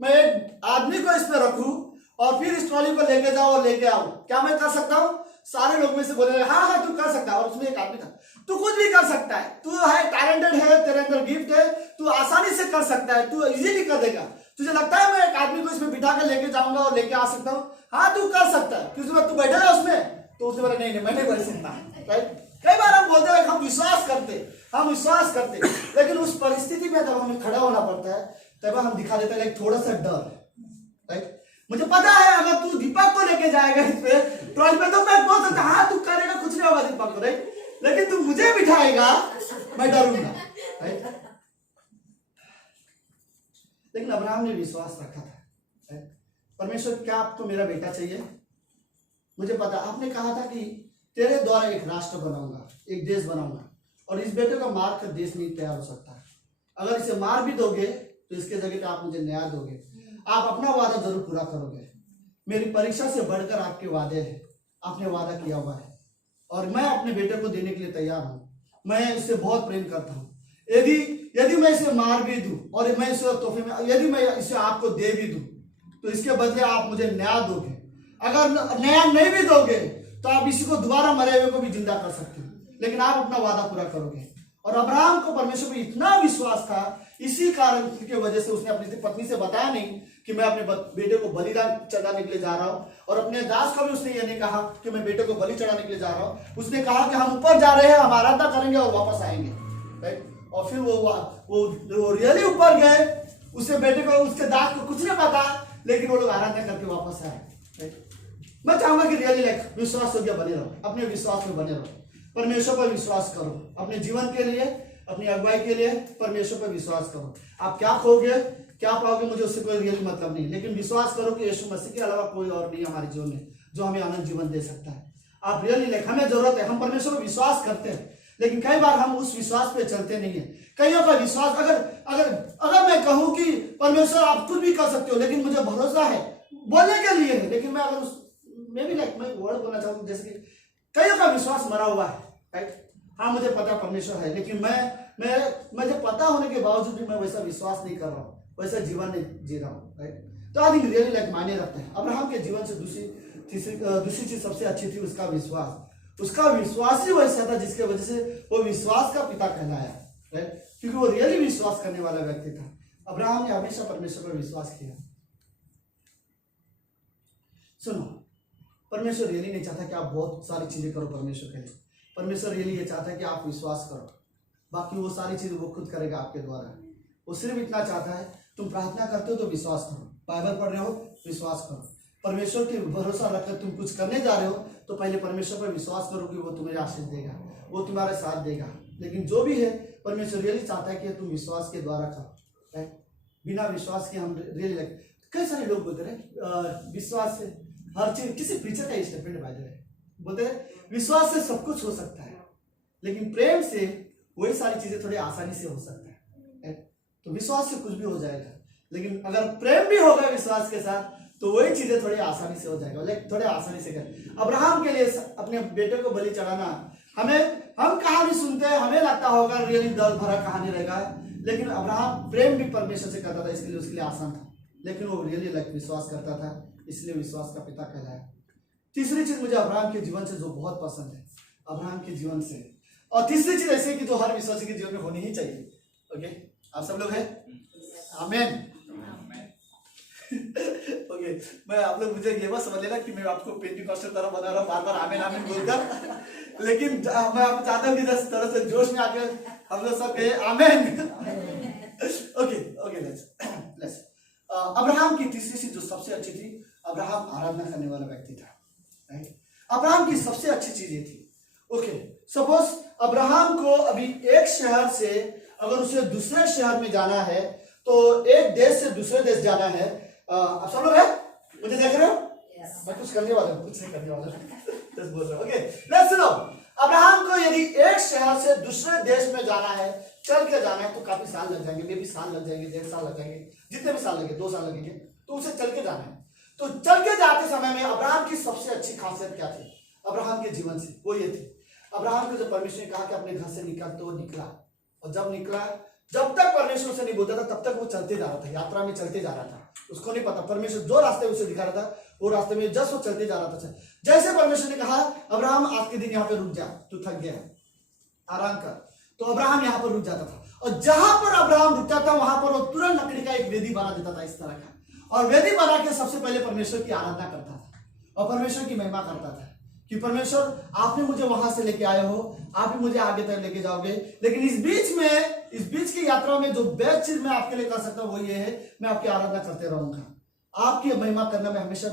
मैं एक आदमी को इस पे रखूं और फिर इस ट्रॉली को लेके जाओ और लेके आओ, क्या मैं कर सकता हूं? सारे लोग में से बोले हाँ हाँ तू कर सकता है। और उसमें एक आदमी था, तू कुछ भी कर सकता है, तू है टैलेंटेड है, तेरे अंदर गिफ्ट है, तू आसानी से कर सकता है, तू इजीली कर देगा, तुझे लगता है मैं एक आदमी को इसमें बिठा कर लेके जाऊंगा और लेके आ सकता हूँ? हाँ तू कर सकता है, फिर तू बैठा है उसमें, तो उसने बोला नहीं मैं नहीं बैठ सकता, राइट। कई बार हम बोलते हैं हम विश्वास करते लेकिन उस परिस्थिति में जब हमें खड़ा होना पड़ता है तब हम दिखा देते हैं थोड़ा सा डर, राइट। मुझे पता है अगर तू दीपक को लेके जाएगा इस पे ट्रॉली पे तो मैं बोल सकता हाँ तू करेगा, कुछ नहीं होगा दीपक को, राइट, लेकिन तू मुझे बिठाएगा मैं डरूंगा, राइट। लेकिन अब्राहम ने विश्वास रखा था, परमेश्वर क्या आपको मेरा बेटा चाहिए? मुझे पता, आपने कहा था कि तेरे द्वारा एक राष्ट्र बनाऊंगा, एक देश बनाऊंगा, और इस बेटे को मार कर देश नहीं तैयार हो सकता। अगर इसे मार भी दोगे तो इसके जगह पे आप मुझे न्याय दोगे, आप अपना वादा जरूर पूरा करोगे। मेरी परीक्षा से बढ़कर आपके वादे हैं, आपने वादा किया हुआ है और मैं अपने बेटे को देने के लिए तैयार हूँ। मैं इससे बहुत प्रेम करता हूँ। यदि मैं इसे मार भी दूं और मैं इसे तोहफे में यदि मैं इसे आपको दे भी दूं तो इसके बदले आप मुझे न्याय दोगे। अगर न्याय नहीं भी दोगे तो आप इसी को दोबारा मरे हुए को भी जिंदा कर सकते हो, लेकिन आप अपना वादा पूरा करोगे। और अब्राहम को परमेश्वर पर इतना विश्वास था, इसी कारण की वजह से उसने अपनी पत्नी से बताया नहीं कि मैं अपने बेटे को बलिदान चढ़ाने के लिए जा रहा हूँ, और अपने दास को भी उसने ये नहीं कहा कि मैं बेटे को बलि चढ़ाने के लिए जा रहा हूँ। उसने कहा कि हम ऊपर जा रहे हैं, हम आराधना करेंगे और वापस आएंगे, राइट। और फिर वो रियली ऊपर गए, उसके बेटे को उसके दास को कुछ नहीं पता, लेकिन वो लोग आराधना करके वापस आए, राइट। मैं चाहूंगा कि रियली विश्वास हो गया बने रहो, अपने विश्वास में बने रहो, परमेश्वर पर विश्वास करो, अपने जीवन के लिए, अपनी अगुवाई के लिए परमेश्वर पर विश्वास करो। आप क्या खोगे क्या पाओगे मुझे उससे कोई रियल मतलब नहीं, लेकिन विश्वास करो कि यीशु मसीह के अलावा कोई और नहीं हमारे जीवन में जो हमें आनंद जीवन दे सकता है। आप रियली हमें जरूरत है, हम परमेश्वर पर विश्वास करते हैं, लेकिन कई बार हम उस विश्वास पे चलते नहीं है। कईयों का विश्वास अगर मैं कहूं कि परमेश्वर आप कुछ भी कर सकते हो, लेकिन मुझे भरोसा है बोलने के लिए है, लेकिन मैं अगर मैं भी मैं वर्ड बोलना चाहूँ, जैसे कि कईयों का विश्वास मरा हुआ है, राइट। हाँ मुझे पता परमेश्वर है, लेकिन मुझे पता होने के बावजूद भी मैं वैसा विश्वास नहीं कर रहा हूँ, वैसा जीवन नहीं जी रहा हूँ, राइट। तो आई थिंक रियली मायने रखते हैं। अब्राहम के जीवन से दूसरी चीज सबसे अच्छी थी उसका विश्वास। उसका विश्वास ही वैसा था जिसके वजह से वो विश्वास का पिता कहलाया, राइट, क्योंकि वो रियली विश्वास करने वाला व्यक्ति था। अब्राहम ने हमेशा परमेश्वर पर विश्वास किया। सुनो, परमेश्वर रियली नहीं चाहता कि आप बहुत सारी चीजें करो परमेश्वर के लिए। परमेश्वर रियली ये चाहता है कि आप विश्वास करो, बाकी वो सारी चीजें वो खुद करेगा आपके द्वारा। वो सिर्फ इतना चाहता है तुम प्रार्थना करते हो तो विश्वास करो, बाइबल पढ़ रहे हो विश्वास करो, परमेश्वर के भरोसा रखकर तुम कुछ करने जा रहे हो तो पहले परमेश्वर पर विश्वास करो कि वो तुम्हें आशीष देगा, वो तुम्हारे साथ देगा। लेकिन जो भी है परमेश्वर रियली चाहता है कि तुम विश्वास के द्वारा करो। बिना विश्वास के हम रियली कई सारे लोग बोलते रहे विश्वास से हर चीज, किसी प्रीचर का स्टेटमेंट बाय द वे बोलते हैं विश्वास से सब कुछ हो सकता है, लेकिन प्रेम से वही सारी चीजें थोड़ी आसानी से हो सकता है। तो विश्वास से कुछ भी हो जाएगा, लेकिन अगर प्रेम भी होगा विश्वास के साथ तो वही चीजें थोड़ी आसानी से हो जाएगा। लेकिन थोड़े आसानी से करें। अब्राहम के लिए अपने बेटे को बलि चढ़ाना, हम कहानी सुनते हैं, हमें लगता होगा रियली दर्द भरा कहानी रहेगा, लेकिन अब्राहम प्रेम भी परमेश्वर से करता था, इसलिए उसके लिए आसान था। लेकिन वो रियली विश्वास करता था, इसलिए विश्वास का पिता कहलाया। तीसरी चीज मुझे अब्राहम के जीवन से जो बहुत पसंद है, अब्राहम के जीवन से, और तीसरी चीज ऐसे कि जो हर विश्वासी के जीवन में होनी ही चाहिए। ओके, आप सब लोग हैं? आमीन। ओके, मैं आप लोग मुझे ये बात समझ लेना कि मैं आपको पेंटिकॉस्टल तरह बना रहा हूँ बार बार आमीन आमीन बोलकर, लेकिन मैं आपको चाहता हूँ कि जिस तरह से जोश में आके हम लोग सब कहे आमीन। ओके, लेट्स अब्राहम की तीसरी चीज जो सबसे अच्छी थी, अब्राहम आराधना करने वाला व्यक्ति था। राइट, अब्राहम की सबसे अच्छी चीज ये थी। ओके, सपोज अब्राहम को अभी एक शहर से अगर उसे दूसरे शहर में जाना है, तो एक देश से दूसरे देश जाना है। आप सब लोग हैं? मुझे देख रहे हो? मैं कुछ करने वाला हूँ, कुछ नहीं करने वाला बस बोल रहा हूँ। ओके, लेट्स सुनो। अब्राहम को यदि एक शहर से दूसरे देश में जाना है, चल के जाना है, तो काफी साल लग जाएंगे, मे भी साल लग जाएंगे, 1.5 साल लग जाएंगे, जितने भी साल लगे, 2 साल लगेंगे, तो उसे चल के जाना है। तो चल के जाते समय में अब्राहम की सबसे अच्छी खासियत क्या थी अब्राहम के जीवन से? वो ये थी, अब्राहम को जब परमेश्वर ने कहा कि अपने घर से निकल, तो वो निकला। और जब निकला, जब तक परमेश्वर से नहीं बोलता था तब तक वो चलते जा रहा था, यात्रा में चलते जा रहा था। उसको नहीं पता, परमेश्वर जो रास्ते उसे दिखा रहा था वो रास्ते में जस्ट वो चलते जा रहा था। जैसे परमेश्वर ने कहा अब्राहम आज के दिन यहाँ पे रुक जा, तू थक गया, आराम कर, तो अब्राहम यहाँ पर रुक जाता था। और जहां पर अब्राहम रुकता था वहां पर वो तुरंत लकड़ी का एक वेदी बना देता था इस तरह का, और वेदी बना के सबसे पहले परमेश्वर की आराधना करता था और परमेश्वर की महिमा करता था कि परमेश्वर आपने मुझे वहां से लेके आए हो, आप ही मुझे आगे तक लेके जाओगे। लेकिन इस बीच की यात्रा में जो बेस्ट चीज मैं आपके लिए कर सकता हूँ वो ये है, मैं आपकी आराधना करते रहूंगा, आपकी महिमा करना मैं हमेशा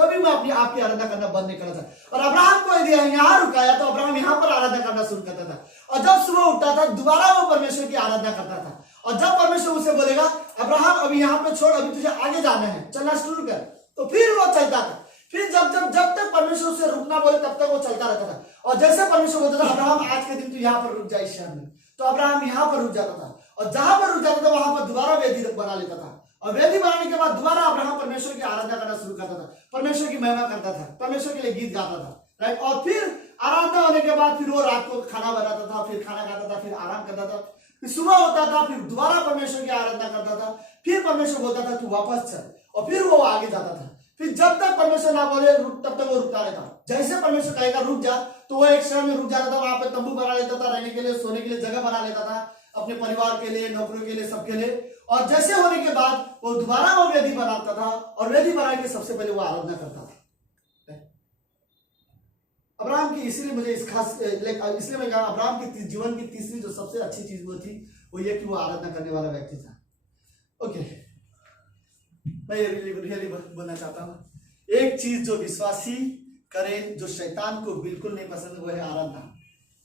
कभी मैं अपनी आपकी आराधना करना बंद नहीं करना था। और अब्राहम को यदि यहाँ रुकाया तो अब्राहम यहाँ पर आराधना करना शुरू करता था, और जब सुबह उठता था दोबारा वो परमेश्वर की आराधना करता था। और जब परमेश्वर उसे बोलेगा अब्राहम अभी यहाँ पे छोड़, अभी तुझे आगे जाना है, चलना शुरू कर, तो फिर वो चलता था। फिर जब तक परमेश्वर उसे रुकना बोले तब तक वो चलता रहता था। और जैसे परमेश्वर बोलता था अब्राहम आज के दिन तू यहाँ पर रुक जा इस शहर में, तो अब्राहम यहाँ पर रुक जाता था, और जहां पर रुक जाता था वहां पर दोबारा वेदी बना लेता था, और वेदी बनाने के बाद दोबारा अब्राहम परमेश्वर की आराधना करना शुरू करता था, परमेश्वर की महिमा करता था, परमेश्वर के लिए गीत गाता था। राइट, और फिर आराधना होने के बाद फिर वो रात को खाना बनाता था, फिर खाना खाता था, फिर आराम करता था, फिर सुबह होता था, फिर दोबारा परमेश्वर की आराधना करता था, फिर परमेश्वर बोलता था तू वापस चल, और फिर वो आगे जाता था। फिर जब तक परमेश्वर ना बोले तब तक वो रुकता रहता। जैसे परमेश्वर कहेगा रुक जा, तो वो एक शहर में रुक जाता था, वहां पे तंबू बना लेता था, रहने के लिए सोने के लिए जगह बना लेता था, अपने परिवार के लिए, नौकरियों के लिए, सबके लिए। और जैसे होने के बाद वो दोबारा वो वेदी बनाता था, और वेदी बना के सबसे पहले वो आराधना करता था। अब्राहम की इसलिए मुझे इस खास इसलिए मैं कहा अब्राहम के जीवन की तीसरी जो सबसे अच्छी चीज वो थी वो ये कि वो आराधना करने वाला व्यक्ति था। ओके, मैं रियली बोलना चाहता हूँ, एक चीज जो विश्वासी करे जो शैतान को बिल्कुल नहीं पसंद वो है आराधना।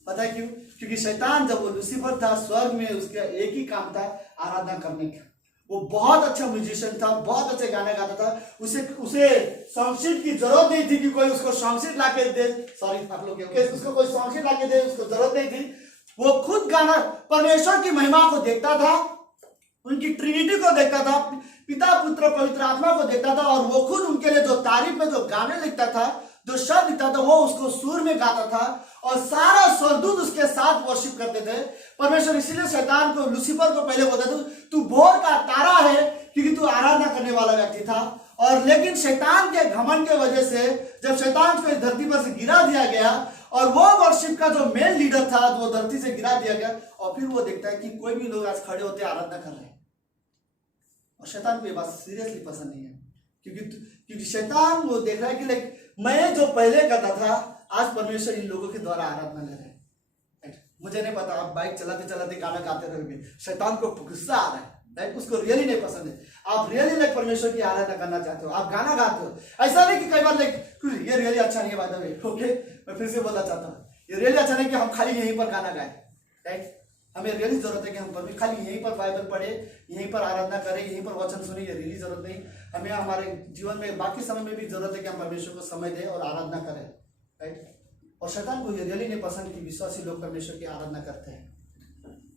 पता है क्यों? क्योंकि शैतान जब वो लूसीफर था स्वर्ग में, उसका एक ही काम था आराधना करने का। वो बहुत अच्छा म्यूजिशियन था, बहुत अच्छे गाने गाता था, उसे सॉन्ग शीट की जरूरत नहीं थी कि कोई उसको सॉन्ग शीट ला के दे, सॉरी आप लोग उसको कोई सॉन्ग शीट ला के दे, उसको जरूरत नहीं थी। वो खुद गाना परमेश्वर की महिमा को देखता था, उनकी ट्रिनिटी को देखता था, पिता पुत्र पवित्र आत्मा को देखता था, और वो खुद उनके लिए जो तारीफ में जो गाने लिखता था, जो शब्द लिखता था, वो उसको सुर में गाता था, और सारा स्वर्गदूत उसके साथ वर्शिप करते थे परमेश्वर। इसीलिए शैतान को, लूसीफर को पहले बोलता था तू भोर का तारा है, क्योंकि तू आराधना करने वाला व्यक्ति था। और लेकिन शैतान के घमंड के वजह से जब शैतान को इस धरती पर से गिरा दिया गया, और वो वर्शिप का जो मेन लीडर था वो धरती से गिरा दिया गया, और फिर वो देखता है कि कोई भी लोग आज खड़े होते आराधना कर रहे हैं, और शैतान को ये बात सीरियसली पसंद नहीं है, क्योंकि शैतान वो देख रहा है कि लाइक मैं जो पहले करता था आज परमेश्वर इन लोगों के द्वारा आराधना ले रहे हैं, मुझे नहीं पता, आप बाइक चलाते चलाते गाना गाते रहोगे, शैतान को गुस्सा आ रहा है, राइट, उसको रियली नहीं पसंद है। आप रियली लाइक परमेश्वर की आराधना करना चाहते हो, आप गाना गाते हो, ऐसा नहीं कि कई बार लाइक ये रियली अच्छा नहीं है, बाय द वे, ओके, मैं फिर से बोलना चाहता हूँ, ये रियली अच्छा नहीं कि हम खाली यहीं पर गाना गाए, राइट, हमें रियली जरूरत है कि हम खाली यहीं पर बाइबल पढ़े, यहीं पर आराधना करें, यहीं पर वचन सुने, ये रियली जरूरत नहीं। हमें हमारे जीवन में बाकी समय में भी जरूरत है कि हम परमेश्वर को समय दें और आराधना करें, राइट। और शैतान को ये रियली नहीं पसंद कि विश्वासी लोग परमेश्वर की आराधना करते हैं।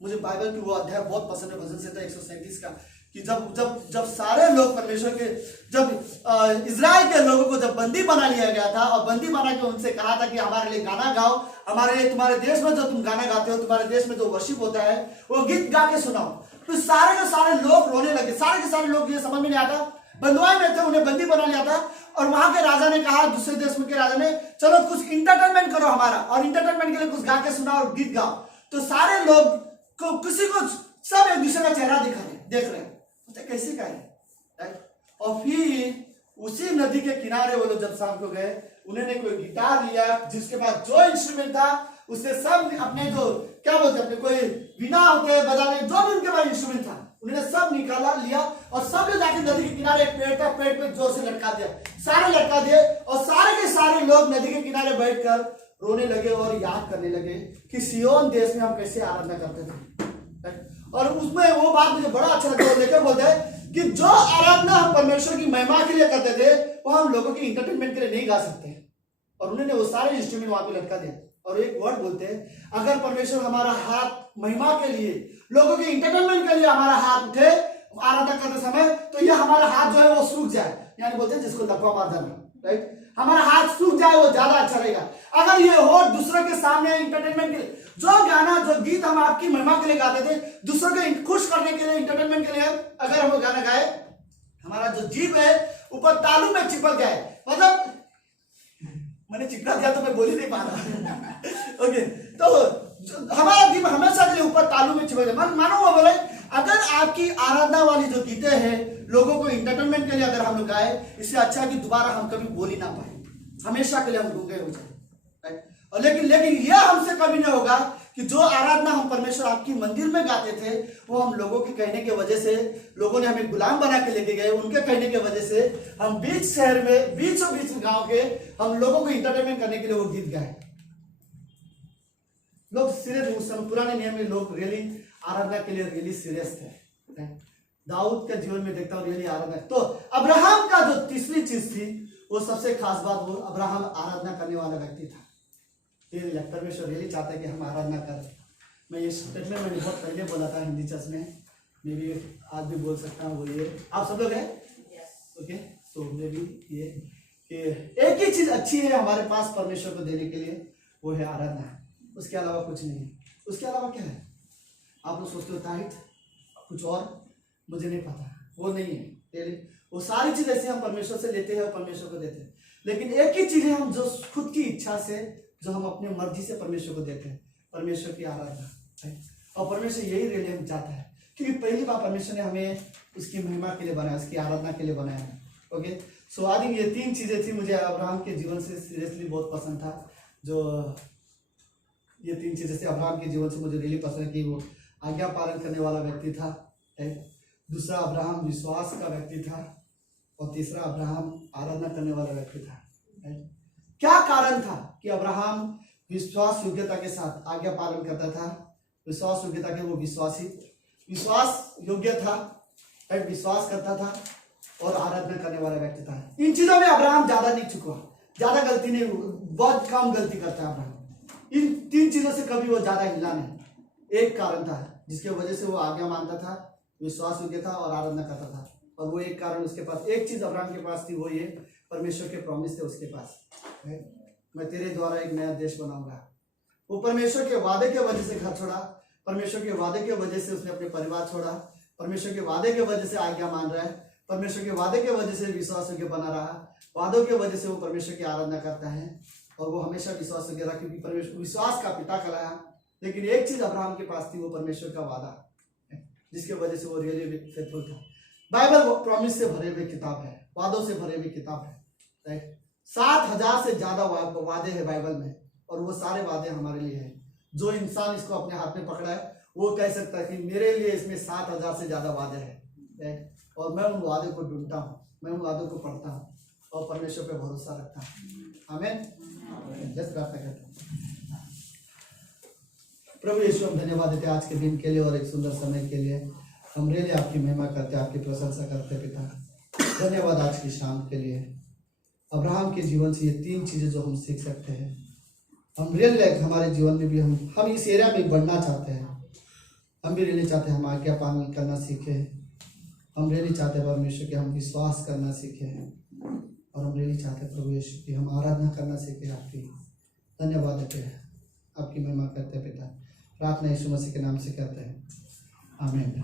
मुझे बाइबल की वो अध्याय बहुत पसंद है, भजन संहिता 137 का, कि जब जब जब सारे लोग परमेश्वर के, जब इजराइल के लोगों को जब बंदी बना लिया गया था और बंदी बना के उनसे कहा था कि हमारे लिए गाना गाओ, हमारे लिए, तुम्हारे देश में जो तुम गाना गाते हो, तुम्हारे देश में जो वर्शिप होता है वो गीत गा के सुनाओ, तो सारे के सारे लोग रोने लगे। सारे के सारे लोग, ये समझ में नहीं आता, बंधुआई में थे, उन्हें बंदी बना लिया था, और वहां के राजा ने कहा, दूसरे देश में के राजा ने, चलो कुछ इंटरटेनमेंट करो हमारा, और इंटरटेनमेंट के लिए कुछ गा के सुनाओ और गीत गाओ। तो सारे लोग को, किसी को, सब एक दूसरे का चेहरा देख रहे हैं, कैसे का है। और फिर उसी नदी के किनारे वो लोग जब शाम को गए, उन्होंने कोई गिटार लिया, जिसके पास जो इंस्ट्रूमेंट था उससे सब अपने, जो क्या बोलते अपने, कोई बिना होते बजाने, जो भी उनके पास इंस्ट्रूमेंट था उन्होंने सब निकाला लिया, और सब लोग जाके नदी के किनारे एक पेड़ था, पेड़ पे जोर से लटका दिया, सारे लटका दिए, और सारे के सारे लोग नदी के किनारे बैठकर रोने लगे और याद करने लगे कि सियोन देश में हम कैसे आराधना करते थे। और उसमें वो बात मुझे बड़ा अच्छा लगता है, लेकर बोलते हैं कि जो आराधना हम परमेश्वर की महिमा के लिए करते थे वो हम लोगों की इंटरटेनमेंट के लिए नहीं गा सकते। और उन्होंने वो सारे इंस्ट्रूमेंट वहां पे लटका दिया, और एक वर्ड बोलते हैं, अगर परमेश्वर हमारा हाथ महिमा के लिए, लोगों के इंटरटेनमेंट के लिए हमारा हाथ उठे आराधना करते समय, तो ये हमारा हाथ जो है वो सूख जाए, यानी बोलते हैं जिसको लकवा मार देना, राइट, हमारा हाथ सूख जाए, वो ज्यादा अच्छा रहेगा। अगर ये हो दूसरों के सामने इंटरटेनमेंट के लिए, जो गाना, जो गीत हम आपकी महिमा के लिए गाते थे, दूसरों को खुश करने के लिए, इंटरटेनमेंट के लिए, अगर हम वो गाना गाए, हमारा जो जीभ है ऊपर तालू में चिपक जाए, मतलब मैंने चिपका दिया तो मैं बोल ही नहीं पा रहा ओके, तो हमारा जीभ हमेशा के लिए ऊपर तालू में चिपक जाए। मानो वो बोले, अगर आपकी आराधना वाली जो गीतें हैं लोगों को इंटरटेनमेंट के लिए अगर हम लोग गाए, इससे अच्छा है कि दोबारा हम कभी बोल ही ना पाए, हमेशा के लिए हम गूंगे हो जाए। और लेकिन यह हमसे कभी नहीं होगा कि जो आराधना हम परमेश्वर आपकी मंदिर में गाते थे, वो हम लोगों के कहने की वजह से, लोगों ने हमें गुलाम बना के लेके गए, उनके कहने की वजह से हम बीच शहर में, बीचों बीच गांव के, हम लोगों को इंटरटेनमेंट करने के लिए वो गीत गाए। लोग सीरियस, उस समय पुराने नियम में लोग रियली आराधना के लिए रियली सीरियस थे। दाऊद के जीवन में देखता हूँ रियली आराधना। तो अब्राहम का जो तीसरी चीज थी, वो सबसे खास बात, वो अब्राहम आराधना करने वाला व्यक्ति था। परमेश्वर रियली चाहता है कि हम आराधना करें। मैं ये स्टेटमेंट मैंने बहुत पहले बोला था हिंदी चर्च में, मैं भी आज भी बोल सकता हूँ, वो ये, आप सब लोग हैं ओके, तो मैं भी ये कि एक ही चीज अच्छी है हमारे पास परमेश्वर को देने के लिए, वो है आराधना, उसके अलावा कुछ नहीं है। उसके अलावा क्या है? आप लोग सोचते हो टाइट, कुछ और, मुझे नहीं पता, वो नहीं है। वो सारी चीज ऐसे हम परमेश्वर से लेते हैं और परमेश्वर को देते हैं, लेकिन एक ही चीज है हम जो खुद की इच्छा से, जो हम अपने मर्जी से परमेश्वर को देते हैं, परमेश्वर की आराधना। और परमेश्वर यही रियली हम चाहता है, क्योंकि पहली बार परमेश्वर ने हमें उसकी महिमा के लिए बनाया, उसकी आराधना के लिए बनाया है। ओके, सो आई थिंक ये तीन चीजें थी, मुझे अब्राहम के जीवन से सीरियसली बहुत पसंद था। जो ये तीन चीजें से अब्राहम के जीवन से मुझे रियली पसंद है कि वो आज्ञा पालन करने वाला व्यक्ति था, दूसरा अब्राहम विश्वास का व्यक्ति था, और तीसरा अब्राहम आराधना करने वाला व्यक्ति था। क्या कारण था कि अब्राहम विश्वास योग्यता के साथ आज्ञा पालन करता था? विश्वास योग्यता के वो विश्वास योग्य था, विश्वास करता था और आराधना करने वाला व्यक्ति था। इन चीजों में अब्राहम ज्यादा नहीं चुका, ज्यादा गलती नहीं, बहुत कम गलती करता है अब्राहम। इन तीन चीजों से कभी वो ज्यादा हिला नहीं। एक कारण था जिसके वजह से वो आज्ञा मानता था, विश्वास योग्य था और आराधना करता था, और वो एक कारण उसके पास, एक चीज अब्राहम के पास थी, वो ये परमेश्वर के प्रॉमिस थे उसके पास, मैं तेरे द्वारा एक नया देश बनाऊंगा। वो परमेश्वर के वादे के वजह से घर छोड़ा, परमेश्वर के वादे के वजह से उसने अपने परिवार छोड़ा, परमेश्वर के वादे के वजह से आज्ञा मान रहा है, परमेश्वर के वादे के वजह से विश्वास योग्य बना रहा, वादों के वजह से वो परमेश्वर की आराधना करता है, और वो हमेशा विश्वास योग्य रहा, क्योंकि परमेश्वर विश्वास का पिता कहलाया। लेकिन एक चीज अब्राहम के पास थी, वो परमेश्वर का वादा, जिसके वजह से वो रियली फेथफुल था। बाइबल प्रॉमिस से भरे हुए किताब है, वादों से भरे हुए किताब है, राइट। 7,000 से ज्यादा वादे हैं बाइबल में, और वो सारे वादे हमारे लिए हैं। जो इंसान इसको अपने हाथ में पकड़ा है वो कह सकता है कि मेरे लिए इसमें 7,000 से ज्यादा वादे हैं, और मैं उन वादे को ढूंढता हूँ, मैं उन वादों को पढ़ता हूँ और परमेश्वर पे भरोसा रखता हूँ। आमीन। जस्ट प्रार्थना करते हैं। प्रभु यीशु, हम धन्यवाद देते हैं आज के दिन के लिए और एक सुंदर समय के लिए। हम रियली आपकी महिमा करते हैं, आपकी प्रशंसा करते हैं पिता। धन्यवाद आज की शाम के लिए। अब्राहम के जीवन से ये 3 चीजें जो हम सीख सकते हैं, हम रियल लाइफ हमारे जीवन में भी हम इस एरिया में बढ़ना चाहते हैं। हम भी रियली चाहते हैं हम आज्ञा पालन करना सीखें। हम रियली चाहते हैं परमेश्वर के हम विश्वास करना सीखें, और हम रियली चाहते हैं प्रभु यीशु की हम आराधना करना सीखें। आपकी धन्यवाद देते हैं, आपकी महिमा करते हैं पिता। प्रार्थना यीशु मसीह के नाम से करते हैं, आमीन।